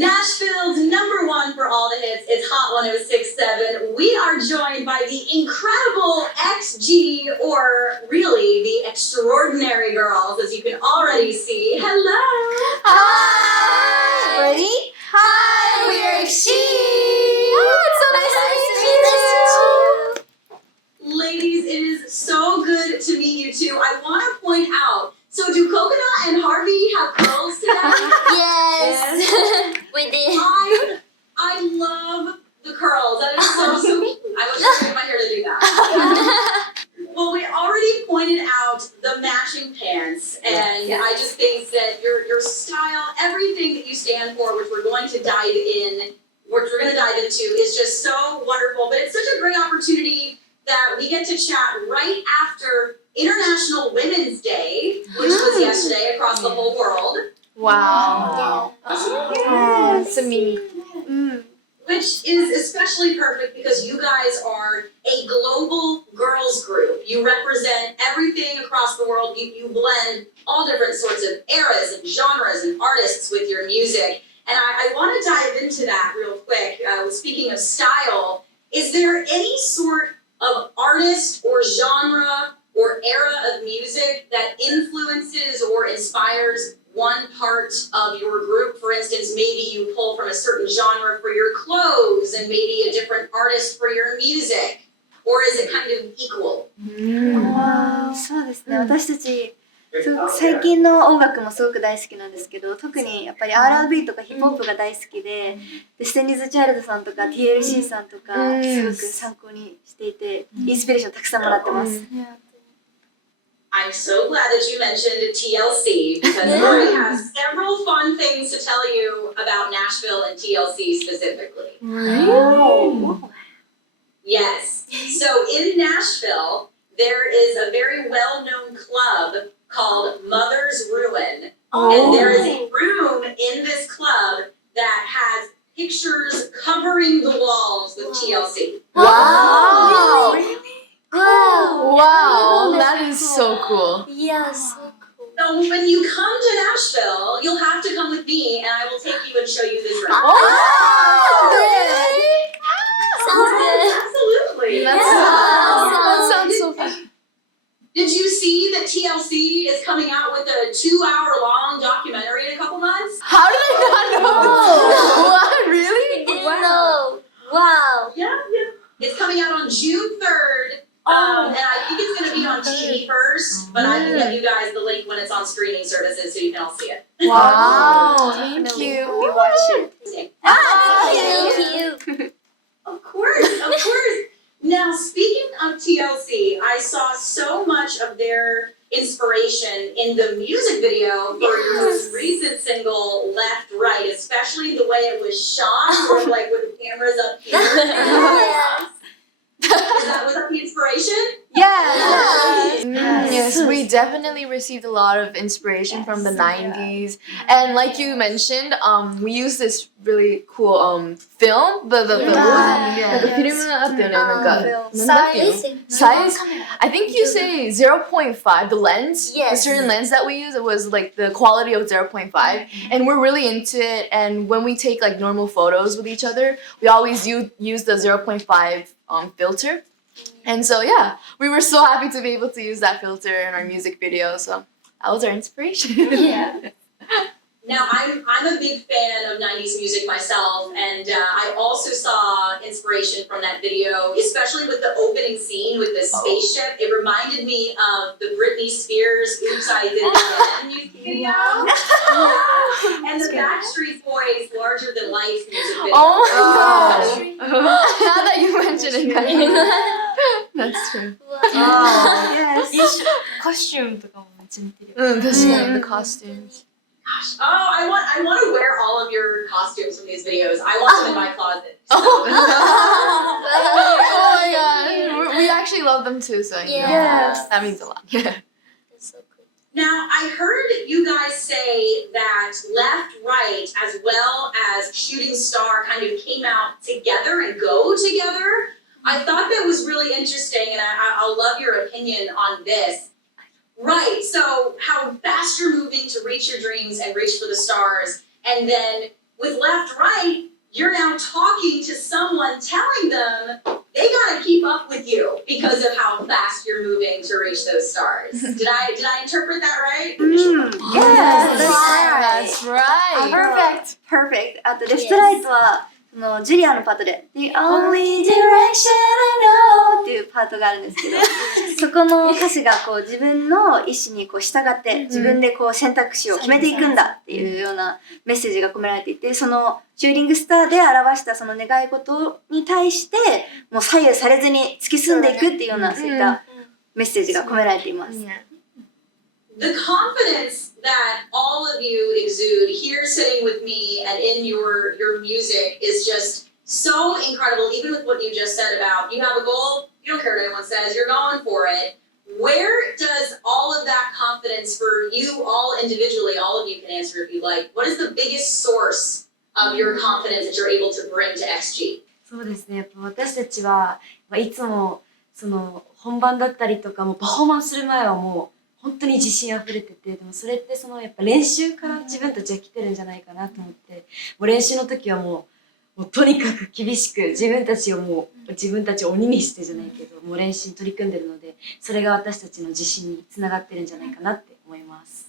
Nashville's #1 for all the hits. It's Hot 106.7. We are joined by the incredible XG, or really the Xtraordinary Girls, as you can already see. Hello. Hi. Ready? Hi, we're XG. Oh, it's so nice to meet you. Ladies, it is so good to meet you two. I want to point out, so do Cocona and Harvey have curls today? Yes. We did. I love the curls. That is so cute. I wish I could get my hair to do that. Well, we already pointed out the matching pants, and I just think that your style, everything that you stand for, which we're going to dive into, is just so wonderful. But it's such a great opportunity that we get to chat right after International Women's Day, which was yesterday across the whole world. Wow. It's a meaning. Which is especially perfect because you guys are a global girls group. You represent everything across the world. You blend all different sorts of eras and genres and artists with your music. And I want to dive into that real quick. Speaking of style, is there any sort of artist or genre or era of music that influences or inspires one part of your group? For instance, maybe you pull from a certain genre for your clothes and maybe a different artist for your music, or is it kind of equal? そうですね。私たち最近の音楽もすごく大好きなんですけど、特にやっぱり R&B とかヒップホップが大好きで、デスティニーズ・チャイルドさんとか TLC さんとかすごく参考にしていて、インスピレーションたくさんもらってます。I'm so glad that you mentioned TLC because I have several fun things to tell you about Nashville and TLC specifically. Really? Yes. So in Nashville, there is a very well-known club called Mother's Ruin. And there is a room in this club that has pictures covering the walls with TLC. Wow! Really? Wow, that is so cool. Yeah, so cool. So when you come to Nashville, you'll have to come with me and I will take you and show you this room. Really? Sounds good. Absolutely. That sounds so fun. Did you see that TLC is coming out with a 2-hour-long documentary in a couple months? How did I not know? What? Really? We didn't know. Wow. Yeah. It's coming out on June 3rd. And I think it's going to be on TV first, but I can get you guys the link when it's on streaming services so you can all see it. Wow, thank you. We watch it. Thank you. Of course. Now, speaking of TLC, I saw so much of their inspiration in the music video for your most recent single, Left Right, especially the way it was shot, sort of like with the cameras up here. Was that the inspiration? Yes, we definitely received a lot of inspiration from the 90s. And like you mentioned, we used this really cool film. The size. I think you say 0.5. The lens, the certain lens that we use, it was like the quality of 0.5. And we're really into it. And when we take like normal photos with each other, we always use the 0.5 filter. And so we were so happy to be able to use that filter in our music video. So that was our inspiration. Now, I'm a big fan of 90s music myself, and I also saw inspiration from that video, especially with the opening scene with the spaceship. It reminded me of the Britney Spears Oops, I Did It Again music video. And the Backstreet Boys Larger Than Life music video. Oh my gosh. Now that you mention it, that's true. Yes. Costume とかもめっちゃ似てる。That's right, the costumes. Gosh, I want to wear all of your costumes from these videos. I want them in my closet. So. Oh my god. We actually love them too, so that means a lot. That's so cool. Now, I heard you guys say that Left Right as well as Shooting Star kind of came out together and go together. I thought that was really interesting, and I'll love your opinion on this. Right, so how fast you're moving to reach your dreams and reach for the stars, and then with Left someone telling them they gotta keep up with you because of how fast you're moving to reach those stars. Did I interpret that right? Yes, That's right. Perfect. Perfect. あとレフトライトはそのジュリアのパートで The only direction I know っていうパートがあるんですけどそこの歌詞がこう自分の意思にこう従って自分でこう選択肢を決めていくんだっていうようなメッセージが込められていてそのシューリングスターで表したその願い事に対してもう左右されずに突き進んでいくっていうようなそういったメッセージが込められています。The confidence that all of you exude here sitting with me and in your music is just so incredible, even with what you just said about you have a goal, you don't care what anyone says, you're going for it. Where does all of that confidence for you all individually, all of you can answer if you like, what is the biggest source of your confidence that you're able to bring to XG? そうですね。やっぱ私たちはいつもその本番だったりとかもパフォーマンスする前はもう本当に自信あふれてて、でもそれってそのやっぱ練習から自分たちは来てるんじゃないかなと思って、もう練習の時はもうとにかく厳しく自分たちを鬼にしてじゃないけど、もう練習に取り組んでるので、それが私たちの自信につながってるんじゃないかなって思います。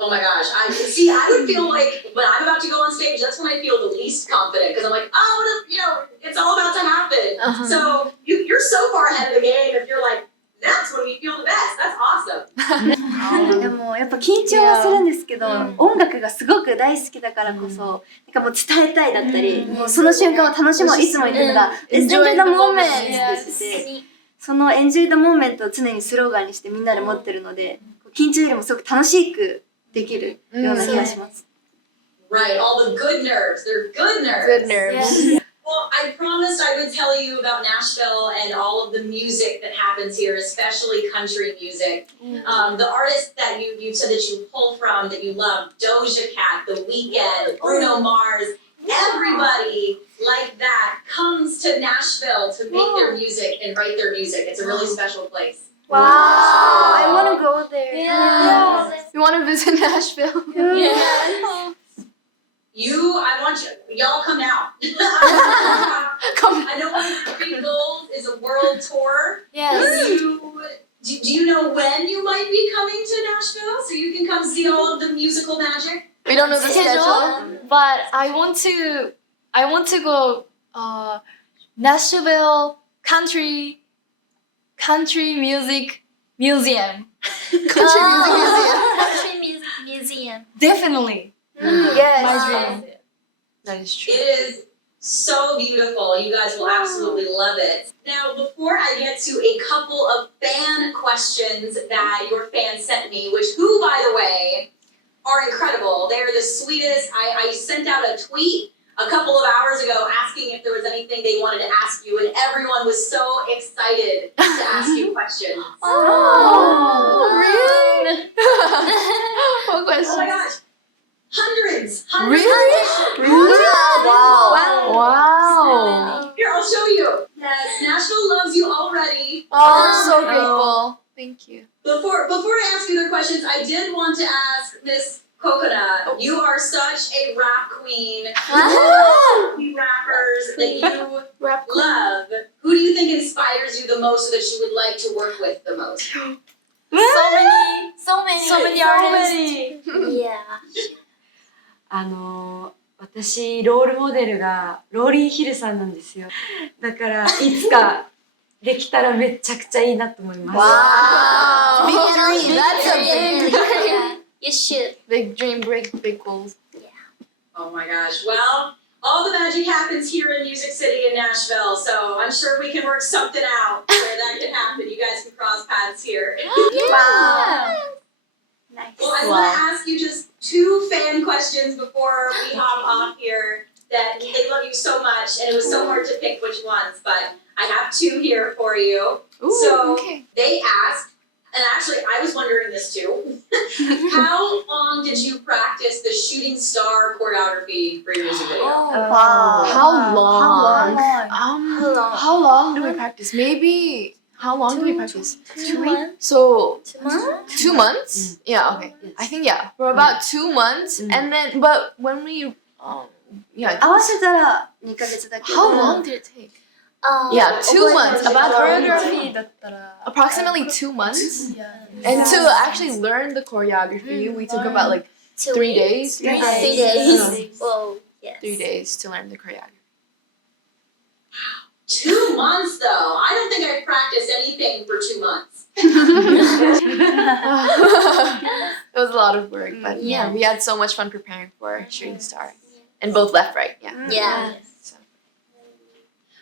Oh my gosh, I would feel like when I'm about to go on stage, that's when I feel the least confident because I'm like, oh, it's all about to happen. So you're so far ahead of the game if you're like, that's when we feel the best. That's awesome. でもやっぱ緊張はするんですけど、音楽がすごく大好きだからこそ、なんかもう伝えたいだったり、もうその瞬間を楽しもういつも言ってるのが、Enjoy the moment って言ってて、その Enjoy the moment を常にスローガンにしてみんなで持ってるので、緊張よりもすごく楽しくできるような気がします。Right, all the good nerves. They're good nerves. Good nerves. Well, I promised I would tell you about Nashville and all of the music that happens here, especially country music. The artists that you said that you pull from, that you love, Doja Cat, The Weeknd, Bruno Mars, everybody like that comes to Nashville to make their music and write their music. It's a really special place. Wow, I want to go there. Yeah. You want to visit Nashville? I want y'all come now. Come. I know one of your big goals is a world tour. Yes. Do you know when you might be coming to Nashville so you can come see all of the musical magic? We don't know the schedule. But I want to go Nashville Country Music Museum. Country music museum. Country Music Museum. Definitely. Yes. My dream. That is true. It is so beautiful. You guys will absolutely love it. Now, before I get to a couple of fan questions that your fans sent me, who, by the way, are incredible. They're the sweetest. I sent out a tweet a couple of hours ago asking if there was anything they wanted to ask you, and everyone was so excited to ask you questions. Really? What Oh question? my gosh. Hundreds. Really? Wow. Here, I'll show you. Yes, Nashville loves you already. Oh, I'm so grateful. Thank you. Before I ask you the questions, I did want to ask Miss Cocona. You are such a rap queen. You rappers that you love. Who do you think inspires you the most, so that you would like to work with the most? So many artists. Yeah. 私ロールモデルがローリーヒルさんなんですよ。だからいつかできたらめちゃくちゃいいなと思います。Wow. Big dream. That's a big dream. Yeah. You should. Big dream, big goals. Oh my gosh. Well, all the magic happens here in Music City in Nashville, so I'm sure we can work something out where that can happen. You guys can cross paths here. Wow. Nice. Well, I want to ask you just 2 fan questions before we hop off here. That they love you so much, and it was so hard to pick which ones, but I have 2 here for you. Okay. They asked, and actually I was wondering this too, how long did you practice the shooting star choreography for your music video? Wow. How long? How long do we long? practice? Maybe. How long do we practice? 2 months. So 2 months. 2 months? Yeah. Okay. I think for about 2 months, and then but when we Yeah. 合わせたら2ヶ月だけど How long did it take? Yeah, 2 months. About choreography. Approximately 2 months. And to actually learn the choreography, we took about like 3 days. 3 days. days. Whoa, yes. 3 days to learn the choreography. 2 months though. I don't think I've practiced anything for 2 months. It was a lot of work, but yeah, we had so much fun preparing for Shooting Star. And both left, right? Yeah. Yeah. So.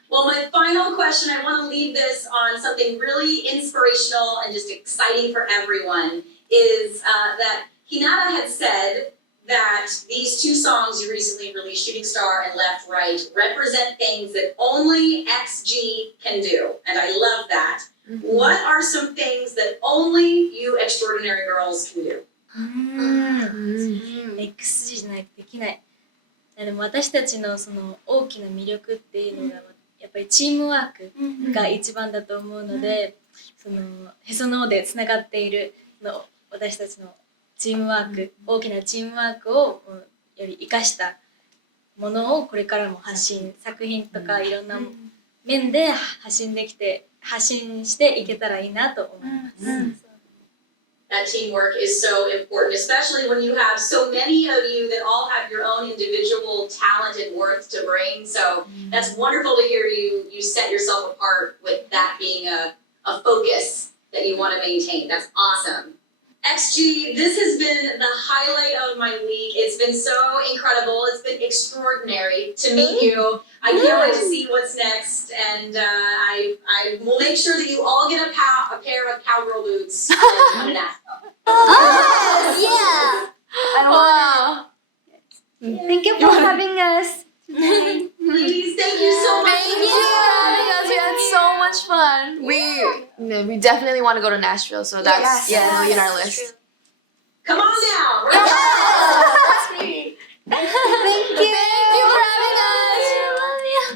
Well, my final question, I want to leave this on something really inspirational and just exciting for everyone, is that Hinata had said that these 2 songs you recently released, Shooting Star and Left Right, represent things that only XG can do. And I love that. What are some things that only you Extraordinary Girls can do? XG じゃないとできない。でも私たちのその大きな魅力っていうのがやっぱりチームワークが一番だと思うので、そのへその緒でつながっているの私たちのチームワーク、大きなチームワークをより生かしたものをこれからも作品とかいろんな面で発信していけたらいいなと思います。That teamwork is so important, especially when you have so many of you that all have your own individual talent and worth to bring. So that's wonderful to hear you set yourself apart with that being a focus that you want to maintain. That's awesome. XG, this has been the highlight of my week. It's been so incredible. It's been extraordinary to meet you. I can't wait to see what's next. And I will make sure that you all get a pair of cowgirl boots when you come to Nashville. Yeah. Wow. Thank you for having us. Ladies, thank you so much. Thank you for having us. We had so much fun. We definitely want to go to Nashville, so that's Yes. in our list. Come on down. Right?